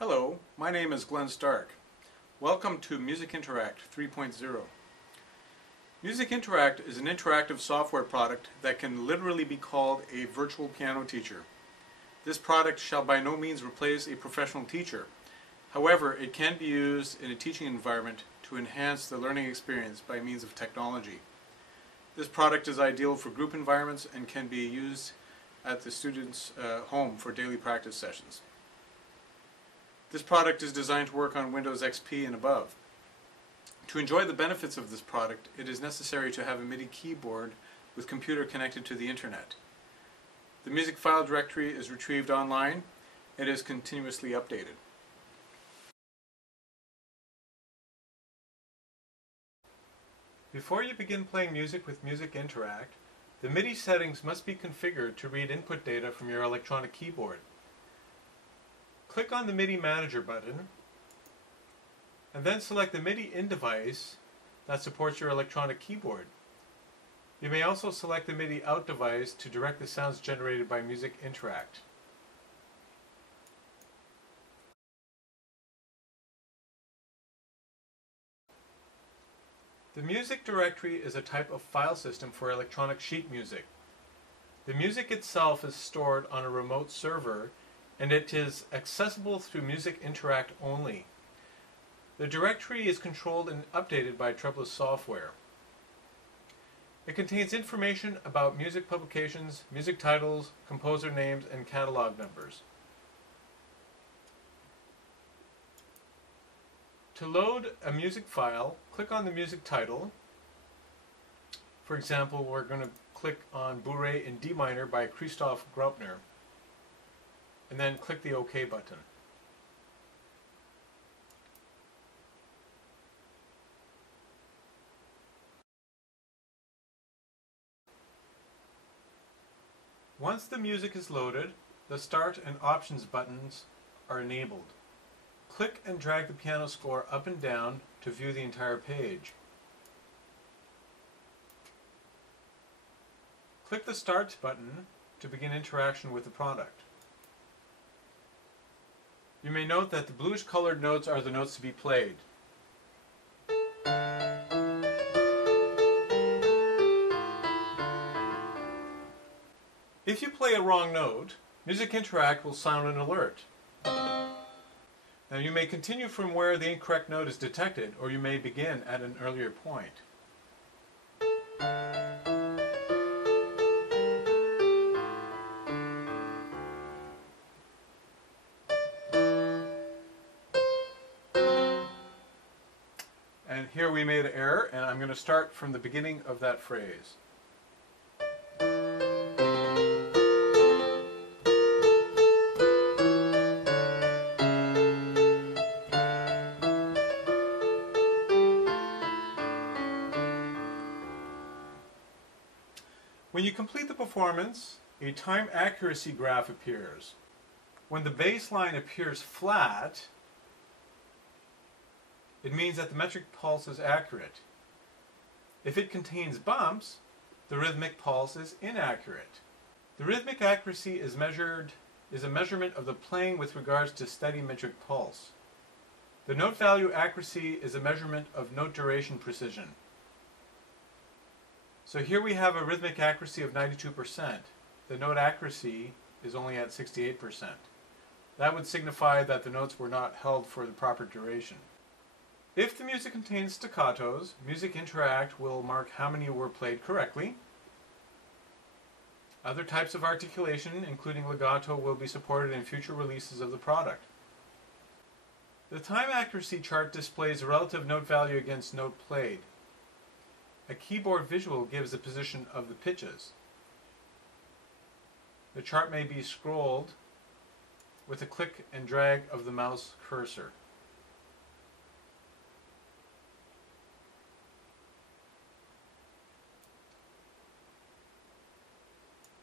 Hello, my name is Glenn Stark. Welcome to MusicInteract 3.0. MusicInteract is an interactive software product that can literally be called a virtual piano teacher. This product shall by no means replace a professional teacher. However, it can be used in a teaching environment to enhance the learning experience by means of technology. This product is ideal for group environments and can be used at the student's home for daily practice sessions. This product is designed to work on Windows XP and above. To enjoy the benefits of this product, it is necessary to have a MIDI keyboard with computer connected to the internet. The music file directory is retrieved online. It is continuously updated. Before you begin playing music with MusicInteract, the MIDI settings must be configured to read input data from your electronic keyboard. Click on the MIDI Manager button and then select the MIDI in device that supports your electronic keyboard. You may also select the MIDI out device to direct the sounds generated by MusicInteract. The music directory is a type of file system for electronic sheet music. The music itself is stored on a remote server and it is accessible through MusicInteract only. The directory is controlled and updated by Treblis software. It contains information about music publications, music titles, composer names, and catalog numbers. To load a music file, click on the music title. For example, we're going to click on Bourrée in D minor by Christoph Graupner, and then click the OK button. Once the music is loaded, the Start and Options buttons are enabled. Click and drag the piano score up and down to view the entire page. Click the Start button to begin interaction with the product. You may note that the bluish colored notes are the notes to be played. If you play a wrong note, MusicInteract will sound an alert. Now you may continue from where the incorrect note is detected, or you may begin at an earlier point. And here we made an error, and I'm going to start from the beginning of that phrase. When you complete the performance, a time accuracy graph appears. When the bass line appears flat, it means that the metric pulse is accurate. If it contains bumps, the rhythmic pulse is inaccurate. The rhythmic accuracy is a measurement of the playing with regards to steady metric pulse. The note value accuracy is a measurement of note duration precision. So here we have a rhythmic accuracy of 92%. The note accuracy is only at 68%. That would signify that the notes were not held for the proper duration. If the music contains staccatos, MusicInteract will mark how many were played correctly. Other types of articulation, including legato, will be supported in future releases of the product. The time accuracy chart displays a relative note value against note played. A keyboard visual gives the position of the pitches. The chart may be scrolled with a click and drag of the mouse cursor.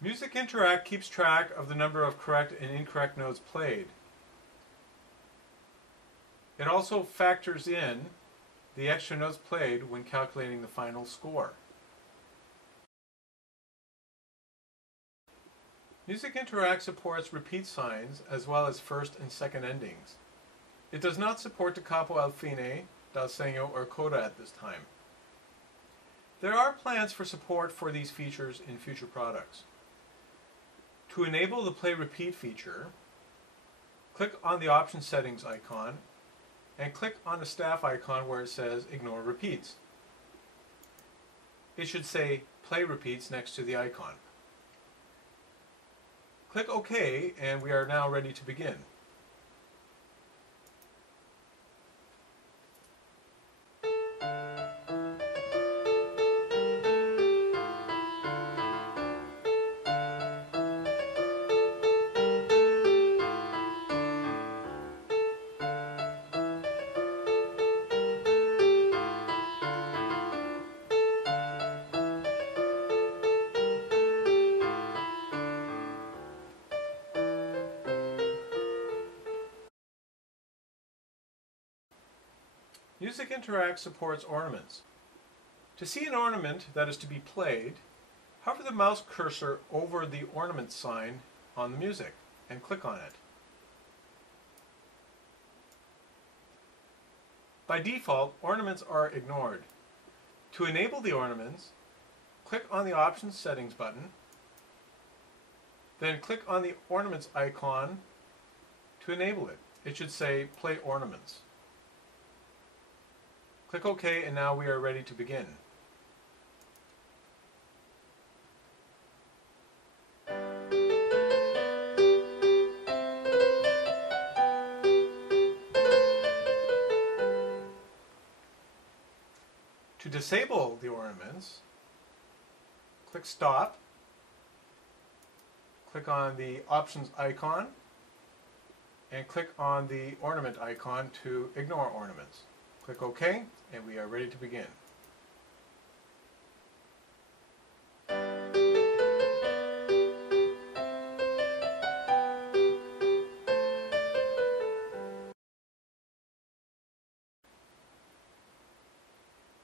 MusicInteract keeps track of the number of correct and incorrect notes played. It also factors in the extra notes played when calculating the final score. MusicInteract supports repeat signs as well as first and second endings. It does not support da capo al fine, dal segno, or coda at this time. There are plans for support for these features in future products. To enable the play repeat feature, click on the option settings icon and click on the staff icon where it says ignore repeats. It should say play repeats next to the icon. Click OK and we are now ready to begin. MusicInteract supports ornaments. To see an ornament that is to be played, hover the mouse cursor over the ornament sign on the music and click on it. By default, ornaments are ignored. To enable the ornaments, click on the Options Settings button, then click on the Ornaments icon to enable it. It should say Play Ornaments. Click OK and now we are ready to begin. To disable the ornaments, click Stop, click on the Options icon, and click on the Ornament icon to ignore ornaments. Click OK, and we are ready to begin.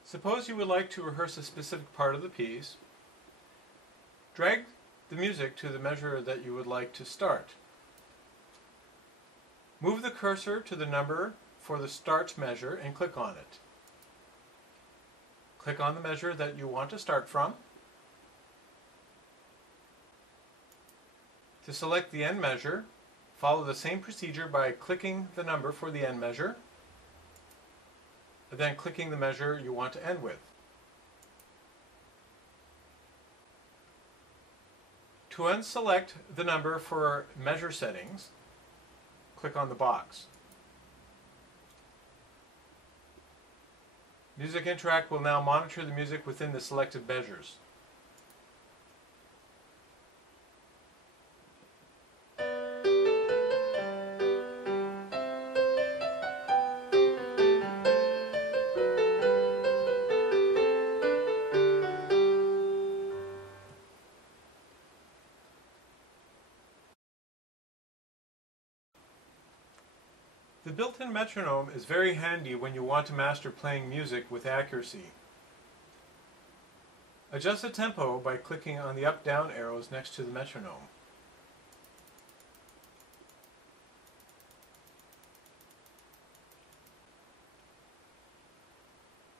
Suppose you would like to rehearse a specific part of the piece. Drag the music to the measure that you would like to start. Move the cursor to the number for the start measure and click on it. Click on the measure that you want to start from. To select the end measure, follow the same procedure by clicking the number for the end measure, and then clicking the measure you want to end with. To unselect the number for measure settings, click on the box. MusicInteract will now monitor the music within the selected measures. The built-in metronome is very handy when you want to master playing music with accuracy. Adjust the tempo by clicking on the up-down arrows next to the metronome.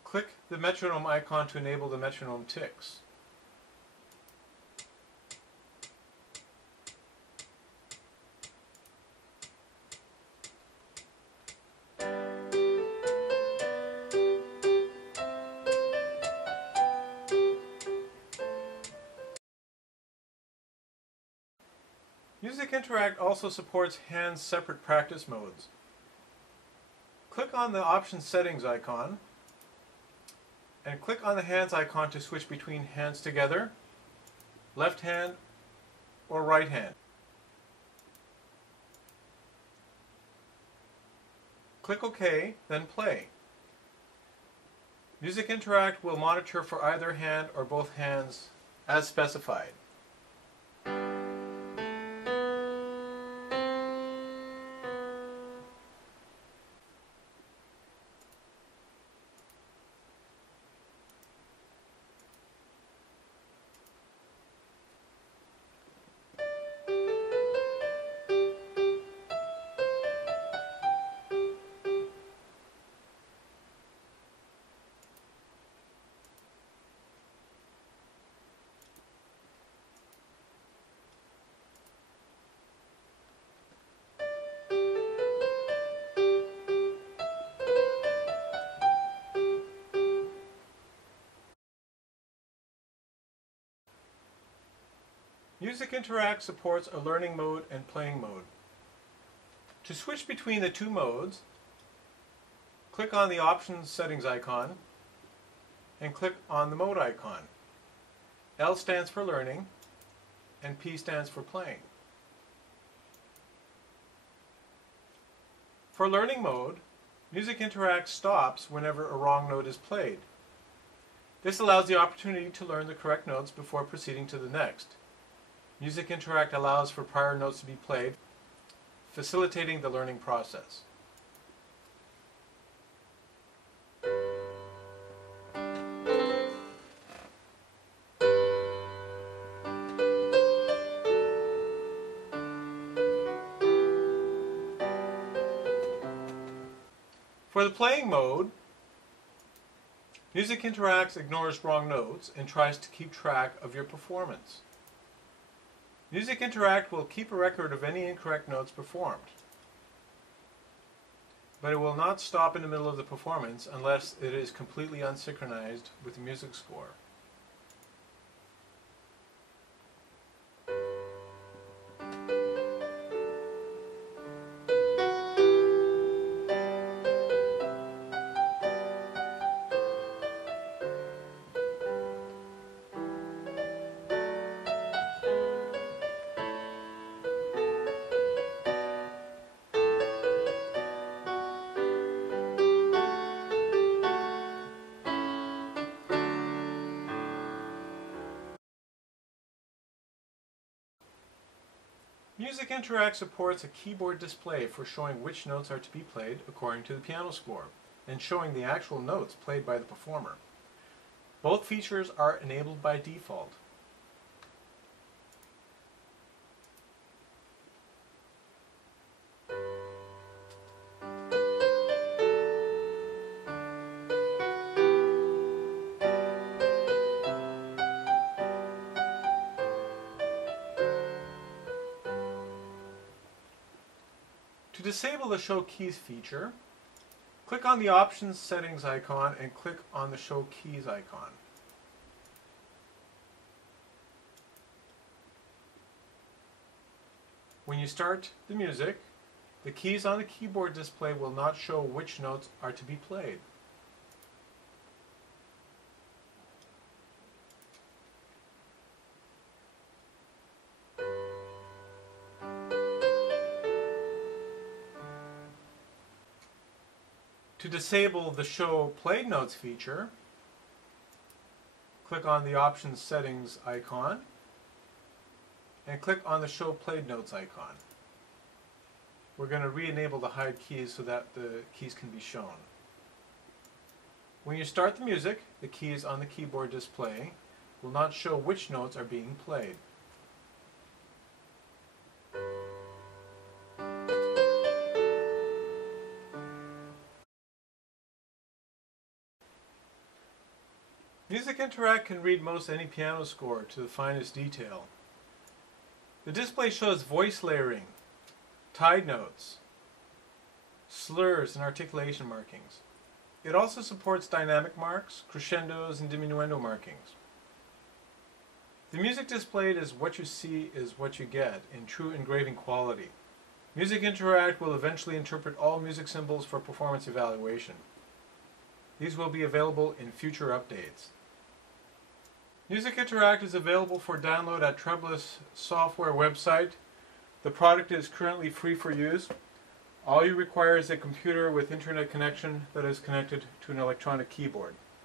Click the metronome icon to enable the metronome ticks. MusicInteract also supports hands separate practice modes. Click on the Options Settings icon and click on the hands icon to switch between hands together, left hand, or right hand. Click OK, then play. MusicInteract will monitor for either hand or both hands as specified. MusicInteract supports a learning mode and playing mode. To switch between the two modes, click on the Options Settings icon and click on the Mode icon. L stands for learning and P stands for playing. For learning mode, MusicInteract stops whenever a wrong note is played. This allows the opportunity to learn the correct notes before proceeding to the next. MusicInteract allows for prior notes to be played, facilitating the learning process. For the playing mode, MusicInteract ignores wrong notes and tries to keep track of your performance. MusicInteract will keep a record of any incorrect notes performed, but it will not stop in the middle of the performance unless it is completely unsynchronized with the music score. MusicInteract supports a keyboard display for showing which notes are to be played according to the piano score, and showing the actual notes played by the performer. Both features are enabled by default. To disable the Show Keys feature, click on the Options Settings icon and click on the Show Keys icon. When you start the music, the keys on the keyboard display will not show which notes are to be played. To disable the Show Played Notes feature, click on the Options Settings icon and click on the Show Played Notes icon. We're going to re-enable the hide keys so that the keys can be shown. When you start the music, the keys on the keyboard display will not show which notes are being played. MusicInteract can read most any piano score to the finest detail. The display shows voice layering, tied notes, slurs, and articulation markings. It also supports dynamic marks, crescendos, and diminuendo markings. The music displayed as what you see is what you get in true engraving quality. MusicInteract will eventually interpret all music symbols for performance evaluation. These will be available in future updates. MusicInteract is available for download at Treblis software website. The product is currently free for use. All you require is a computer with internet connection that is connected to an electronic keyboard.